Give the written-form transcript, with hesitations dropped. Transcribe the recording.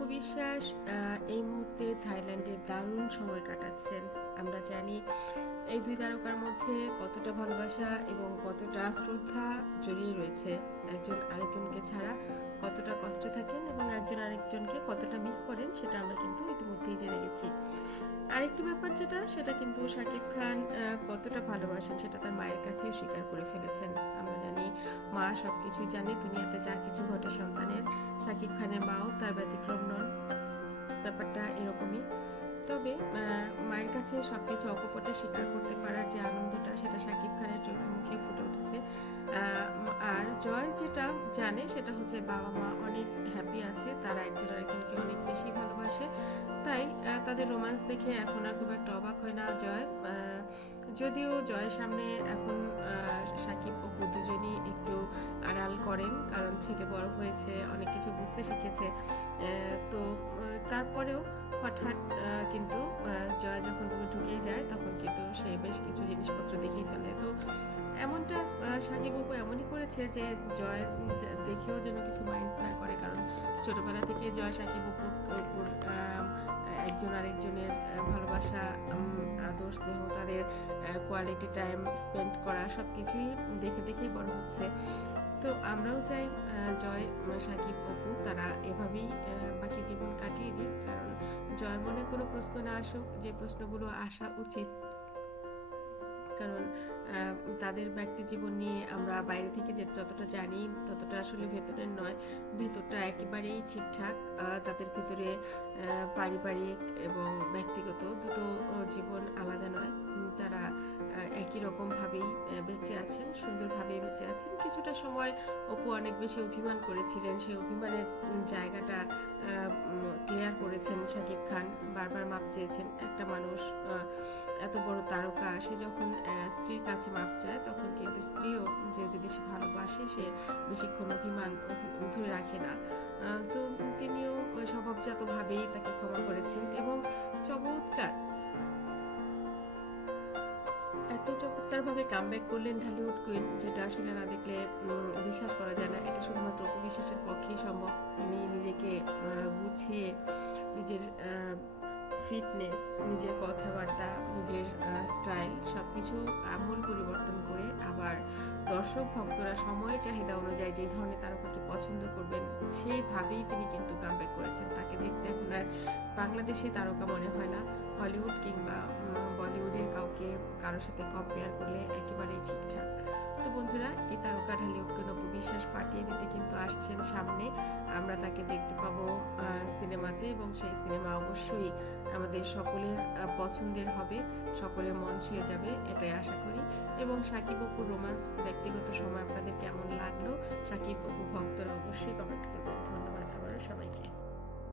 অপু বিশ্বাস এই মুহূর্তে থাইল্যান্ডে দারুণ সময় কাটাচ্ছেন। আমরা জানি এই দুই তারকার মধ্যে কতটা ভালোবাসা এবং কতটা শ্রদ্ধা জড়িয়ে রয়েছে। একজন আরেকজনকে ছাড়া কতটা কষ্টে থাকেন এবং একজন আরেকজনকে কতটা মিস করেন সেটা আমরা কিন্তু ইতিমধ্যেই জেনে গেছি। আরেকটি ব্যাপার সেটা কিন্তু শাকিব খান কতটা ভালোবাসেন সেটা তার মায়ের কাছেও স্বীকার করে ফেলেছেন। আমরা জানি মা সবকিছুই জানে, দুনিয়াতে যা কিছু ঘটে সন্তানের, শাকিব খানের মাও তার ব্যতিক্রম নন। ব্যাপারটা এরকমই। তবে মায়ের কাছে সবকিছু অকপটে স্বীকার করতে পারার যে আনন্দটা সেটা শাকিব খানের চোখে মুখে ফুটে উঠেছে। আর জয় যেটা জানে সেটা হচ্ছে বাবা মা অনেক হ্যাপি আছে, তারা একজন আরেকজনকে অনেক বেশি ভালোবাসে। তাই তাদের রোম্যান্স দেখে এখন আর খুব একটা অবাক হয় না জয়। যদিও জয়ের সামনে এখন শাকিব অপু দুজনই একটু আড়াল করেন, কারণ ছেলে বড় হয়েছে, অনেক কিছু বুঝতে শিখেছে। তো তারপরেও হঠাৎ কিন্তু জয় যখন রুমে ঢুকেই যায় তখন কিন্তু সে বেশ কিছু জিনিসপত্র দেখেই ফেলে। তো এমনটা শাকিব অপু এমনই করেছে যে জয় দেখেও যেন কিছু মাইন্ড না করে, কারণ ছোটবেলা থেকে জয় শাকিব অপুর একজন আরেকজনের ভালোবাসা, আদর, স্নেহ, তাদের কোয়ালিটি টাইম স্পেন্ড করা সব কিছুই দেখে দেখেই বড় হচ্ছে। তো আমরাও চাই জয় শাকিব অপু তারা এভাবেই বাকি জীবন কাটিয়ে দিক, কারণ জয়ের মনে কোনো প্রশ্ন না আসুক যে প্রশ্নগুলো আসা উচিত, কারণ তাদের ব্যক্তি জীবন নিয়ে আমরা বাইরে থেকে যে যতটা জানি ততটা আসলে ভেতরের নয়। ভেতরটা একেবারেই ঠিকঠাক। তাদের ভিতরে পারিবারিক এবং ব্যক্তিগত দুটো জীবন আলাদা নয়। তারা একই রকমভাবেই বেঁচে আছেন, সুন্দরভাবেই বেঁচে আছেন। কিছুটা সময় অপু অনেক বেশি অভিমান করেছিলেন, সেই অভিমানের জায়গাটা ক্লিয়ার করেছেন শাকিব খান। বারবার মাপ চেয়েছেন। একটা মানুষ এত বড় তারকা, সে যখন স্ত্রীর কাছে মাপ চায় তখন কিন্তু স্ত্রীও যে যদি সে ভালোবাসে সে বেশিক্ষণ অভিমান ধরে রাখে না। তো তিনিও স্বভাবজাতভাবেই তাকে ক্ষমা করেছেন এবং চমৎকার এত চমৎকারভাবে কামব্যাক করলেন ঢালিউড কুইন, যেটা আসলে না দেখলে বিশ্বাস করা যায় না। এটা শুধুমাত্র অপু বিশ্বাসের পক্ষেই সম্ভব। তিনি নিজেকে গুছিয়ে নিজের ফিটনেস, নিজের কথাবার্তা, নিজের স্টাইল সব কিছু আমূল পরিবর্তন করে আবার দর্শক ভক্তরা সময়ের চাহিদা অনুযায়ী যে ধরনের তারকাকে পছন্দ করবেন সেইভাবেই তিনি কিন্তু কামব্যাক করেছেন। তাকে দেখতে এখন আর বাংলাদেশি তারকা মনে হয় না, হলিউড কিংবা বলিউডের কাউকে কারোর সাথে কম্পেয়ার করলে একেবারেই ঠিকঠাক। তো বন্ধুরা, এই তারকা ঢালিউডকে অপু বিশ্বাস ফাটিয়ে দিতে কিন্তু আসছেন সামনে। আমরা তাকে দেখতে পাবো সিনেমাতে এবং সেই সিনেমা অবশ্যই আমাদের সকলের পছন্দের হবে, সকলের মন ছুঁয়ে যাবে এটাই আশা করি। এবং শাকিব অপুর রোমান্স ব্যক্তিগত সময় আপনাদের কেমন লাগলো শাকিব অপু ভক্তরা অবশ্যই কমেন্ট করবেন। ধন্যবাদ আবারও সবাইকে।